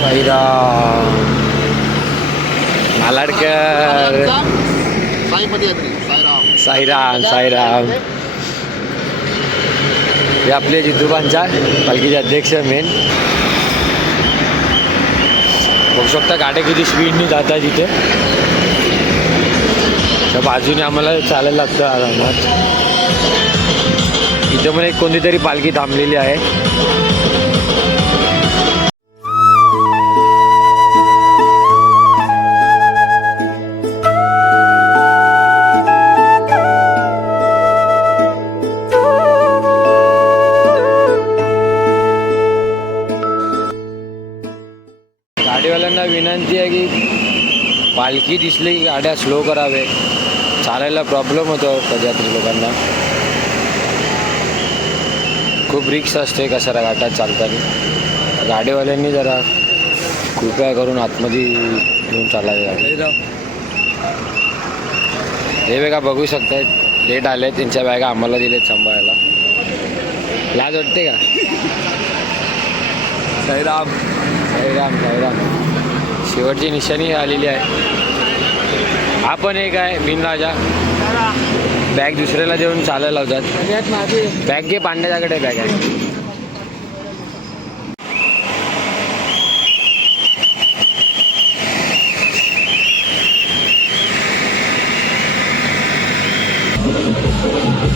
साईराम मालाडकर. साईराम साईराम. हे आपले जितूबांच्या पालखीचे अध्यक्ष मेन. बघू शकता गाड्या किती स्पीडने जातात इथे. त्या बाजूने आम्हाला चालायला लागतं आरामात. इथे पण एक कोणतीतरी पालखी थांबलेली आहे. गाडीवाल्यांना विनंती आहे की पालखी दिसली की गाड्या स्लो करावे. चालायला प्रॉब्लेम होतो पदयात्री लोकांना. खूप रिक्स असते कसारा घाटात चालताना. गाडीवाल्यांनी जरा कृपया करून आतमध्ये घेऊन चालावे गाडी. हे बघा बघू शकताय लेट आले. त्यांच्या बॅगा आम्हाला दिलेत सांभाळायला. लाज वाटते का? साईराम साईराम साईराम. शेवटची निशाणी आलेली आहे. हा पण एक आहे बिनराजा. बॅग दुसऱ्याला देऊन चालायला लावतात. बॅग घे पांड्याच्याकडे बॅग आहे.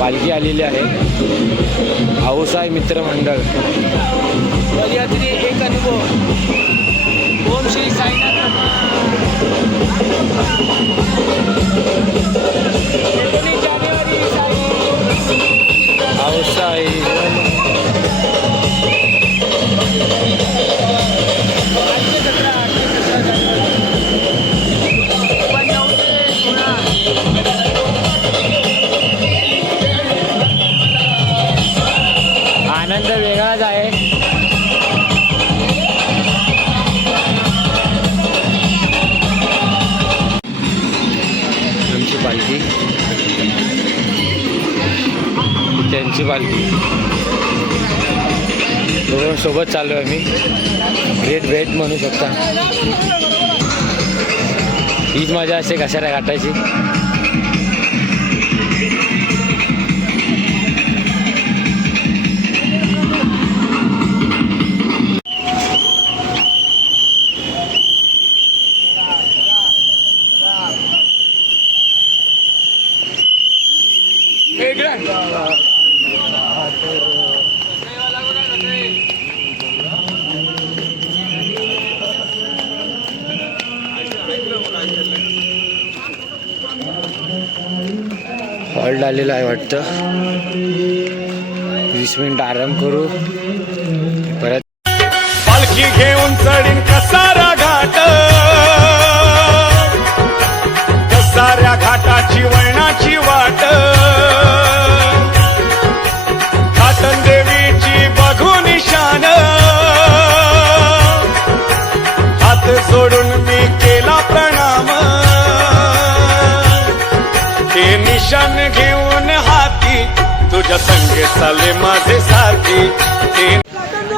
पालखी आलेली आहे. आऊसाहेब मित्र मंडळ. पदयात्री एक अनुभव. ओम श्री साईनाथ. 19 जानेवारी आऊसाहेब आनंद वेगळाच आहे. आमची पालखी त्यांची पालखी दोघं सोबत चाललो आहे. मी भेट भेट म्हणू शकता. हीच मजा असते कशाला घाटायची. हॉल्ट आलेला आहे वाटतं. 20 मिनिट आराम करू. परत पालखी घेऊन चढीन कसारा घाट. कसाऱ्या घाटाची वळणाची वाट. घाटन देवीची बघू निशान. हात जोडून मी केला प्रणाम. ते निशान घेऊन हाती तुझ्या संगे चाले माझे साथी.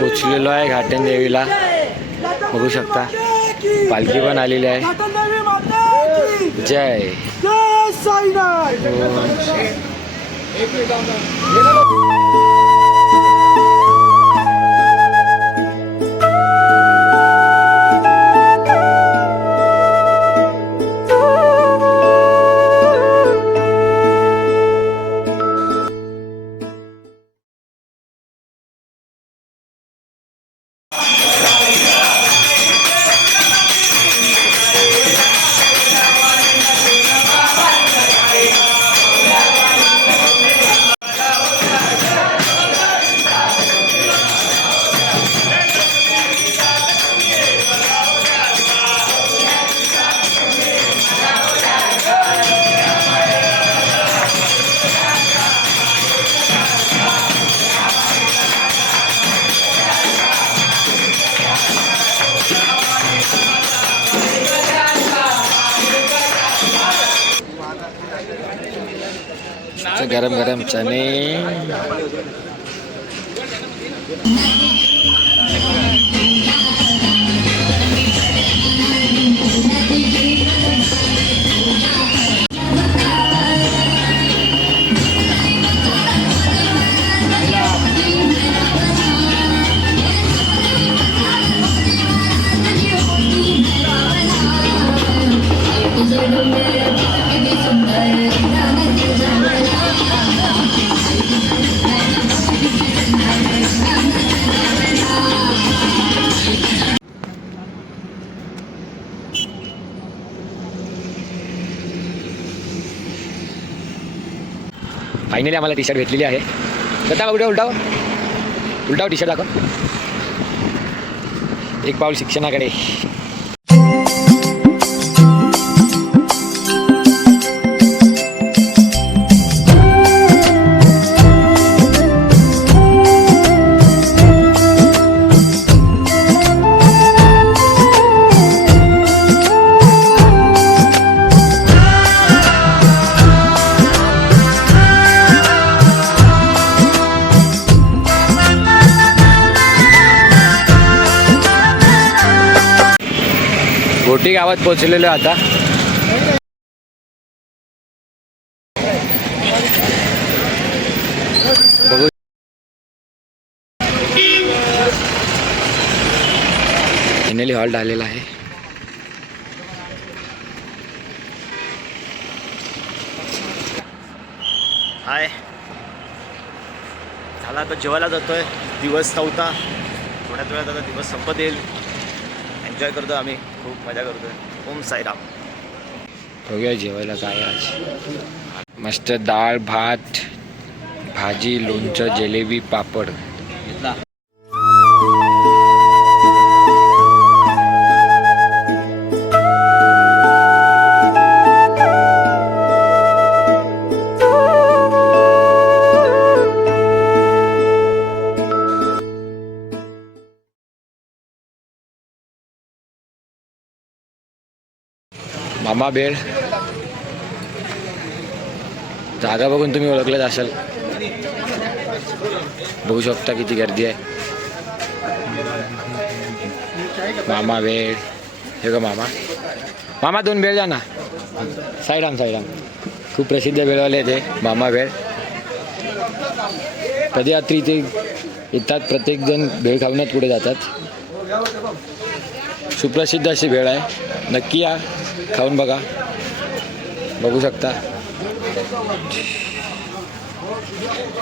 पोचलेलो आहे घाटन देवीला. बघू शकता पालखी पण आलेली आहे. जय जय साईनाथ. गरम गरम चने. फायनली आम्हाला टी शर्ट भेटलेली आहे. तर उलटाव टी शर्ट दाखव. एक पाऊल शिक्षणाकडे. गोटी गावात पोहोचलेलो आता. बघू फायनली हॉल्ट आलेला आहे. हाय, झाला आता जेवायला जातोय. दिवस 4था. थोड्याच वेळात आता दिवस संपत येईल. एन्जॉय करतो आम्ही, खूप मजा करतोय. ओम साईराम. बघूया जेवायला काय आज. मस्त डाळ भात भाजी लोणचं जिलेबी पापड. मामा बेळ. जागा बघून तुम्ही ओळखलंच असाल. बघू शकता किती गर्दी आहे. मामा बेळ. हे का मामा. मामा 2 बेळ द्या ना. साईराम. खूप प्रसिद्ध बेळवाले ते मामा बेळ. पदयात्री ते येतात, प्रत्येकजण भेळ खाऊनच पुढे जातात. सुप्रसिद्ध अशी भेळ आहे. नक्की या, खाऊन बघा. बघू शकता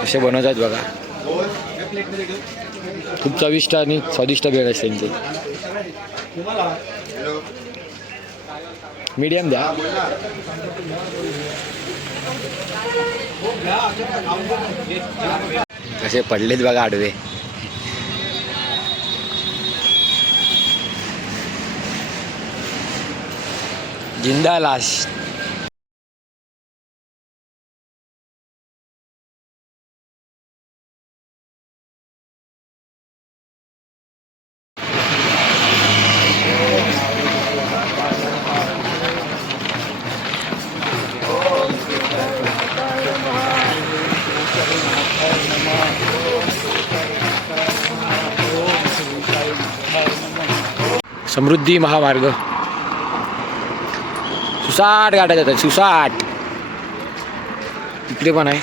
कसे बनवतात बघा. खूप चविष्ट आणि स्वादिष्ट भेळ असते त्यांची. मीडियम द्या. कसे पडलेत बघा आडवे. जिंदा लाश. समृद्धी महामार्ग. सुसाट गाड्या जातात. सुसाट. इकडे पण आहे.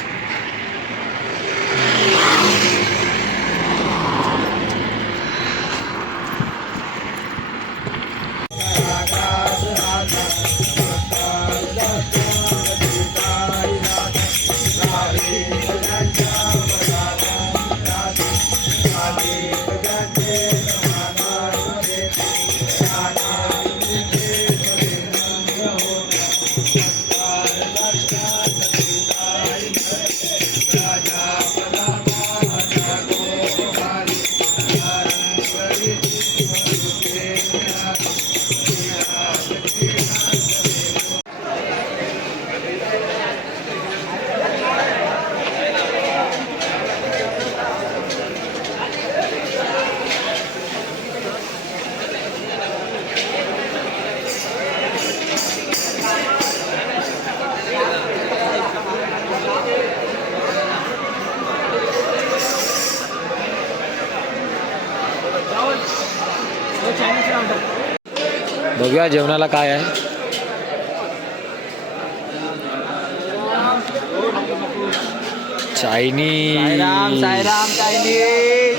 बघूया जेवणाला काय आहे. Chinese. Sairam Chinese.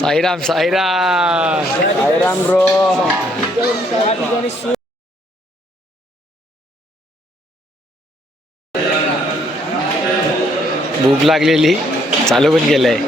Sairam. Sairam bro. भूक लागलेली, चालू पण केलंय.